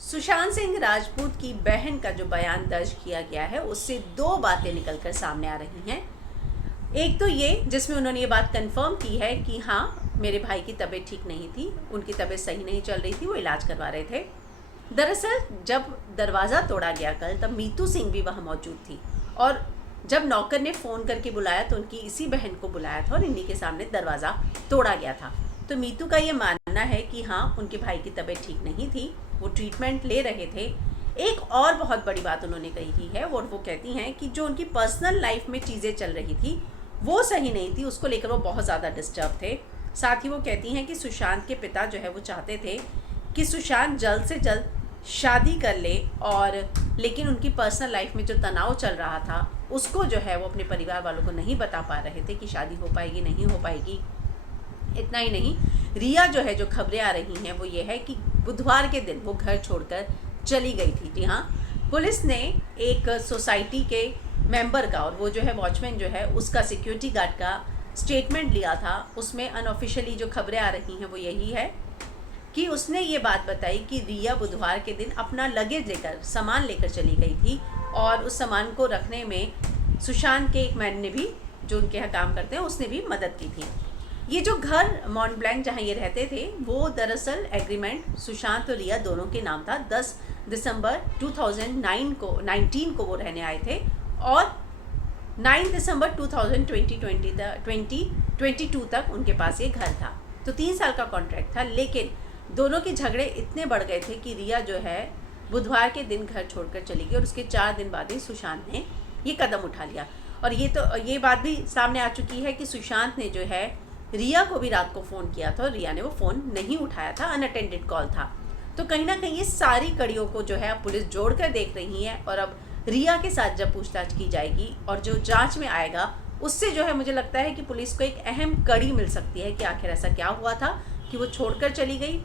सुशांत सिंह राजपूत की बहन का जो बयान दर्ज किया गया है उससे दो बातें निकलकर सामने आ रही हैं। एक तो ये जिसमें उन्होंने ये बात कंफर्म की है कि हाँ, मेरे भाई की तबीयत ठीक नहीं थी, उनकी तबीयत सही नहीं चल रही थी, वो इलाज करवा रहे थे। दरअसल जब दरवाज़ा तोड़ा गया कल, तब मीतू सिंह भी वहाँ मौजूद थी और जब नौकर ने फ़ोन करके बुलाया तो उनकी इसी बहन को बुलाया था और इन्हीं के सामने दरवाज़ा तोड़ा गया था। तो मीतू का ये मानना है कि हाँ, उनके भाई की तबीयत ठीक नहीं थी, वो ट्रीटमेंट ले रहे थे। एक और बहुत बड़ी बात उन्होंने कही है और वो कहती हैं कि जो उनकी पर्सनल लाइफ में चीज़ें चल रही थी वो सही नहीं थी, उसको लेकर वो बहुत ज़्यादा डिस्टर्ब थे। साथ ही वो कहती हैं कि सुशांत के पिता जो है वो चाहते थे कि सुशांत जल्द से जल्द शादी कर ले, और लेकिन उनकी पर्सनल लाइफ में जो तनाव चल रहा था उसको जो है वो अपने परिवार वालों को नहीं बता पा रहे थे कि शादी हो पाएगी नहीं हो पाएगी। इतना ही नहीं, रिया जो है, जो खबरें आ रही हैं वो ये है कि बुधवार के दिन वो घर छोड़कर चली गई थी। जी हाँ, पुलिस ने एक सोसाइटी के मेंबर का और वो जो है वॉचमैन जो है उसका, सिक्योरिटी गार्ड का स्टेटमेंट लिया था। उसमें अनऑफिशियली जो खबरें आ रही हैं वो यही है कि उसने ये बात बताई कि रिया बुधवार के दिन अपना लगेज लेकर, सामान लेकर चली गई थी और उस सामान को रखने में सुशांत के एक मैन ने भी, जो उनके यहाँ काम करते हैं, उसने भी मदद की थी। ये जो घर मॉन्ट ब्लैंक जहाँ ये रहते थे वो दरअसल एग्रीमेंट सुशांत और रिया दोनों के नाम था। 10 दिसंबर 2019 को वो रहने आए थे और 9 दिसंबर 2022 तक उनके पास ये घर था। तो 3 साल का कॉन्ट्रैक्ट था, लेकिन दोनों के झगड़े इतने बढ़ गए थे कि रिया जो है बुधवार के दिन घर छोड़कर चली गई और उसके 4 दिन बाद ही सुशांत ने ये कदम उठा लिया। और ये बात भी सामने आ चुकी है कि सुशांत ने जो है रिया को भी रात को फ़ोन किया था और रिया ने वो फ़ोन नहीं उठाया था, अनअटेंडेड कॉल था। तो कहीं ना कहीं ये सारी कड़ियों को जो है पुलिस जोड़ कर देख रही है और अब रिया के साथ जब पूछताछ की जाएगी और जो जांच में आएगा उससे जो है मुझे लगता है कि पुलिस को एक अहम कड़ी मिल सकती है कि आखिर ऐसा क्या हुआ था कि वो छोड़कर चली गई।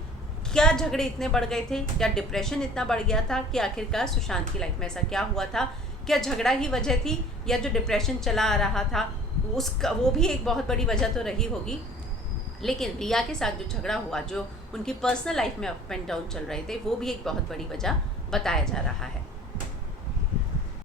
क्या झगड़े इतने बढ़ गए थे, क्या डिप्रेशन इतना बढ़ गया था कि आखिरकार सुशांत की लाइफ में ऐसा क्या हुआ था, क्या झगड़ा ही वजह थी या जो डिप्रेशन चला आ रहा था उसका, वो भी एक बहुत बड़ी वजह तो रही होगी। लेकिन रिया के साथ जो झगड़ा हुआ, जो उनकी पर्सनल लाइफ में अप एंड डाउन चल रहे थे, वो भी एक बहुत बड़ी वजह बताया जा रहा है।